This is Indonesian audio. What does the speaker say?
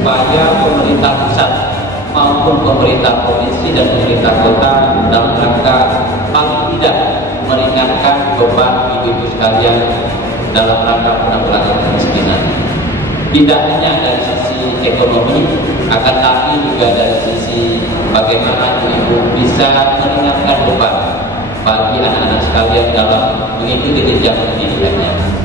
Upaya pemerintah pusat maupun pemerintah provinsi dan pemerintah kota dalam rangka paling tidak meringankan beban ibu-ibu sekalian dalam rangka penanggulangan kemiskinan. Tidak hanya dari sisi ekonomi, akan tapi juga dari sisi bagaimana ibu bisa meringankan beban bagi anak-anak sekalian dalam mengikuti jenjang pendidikannya.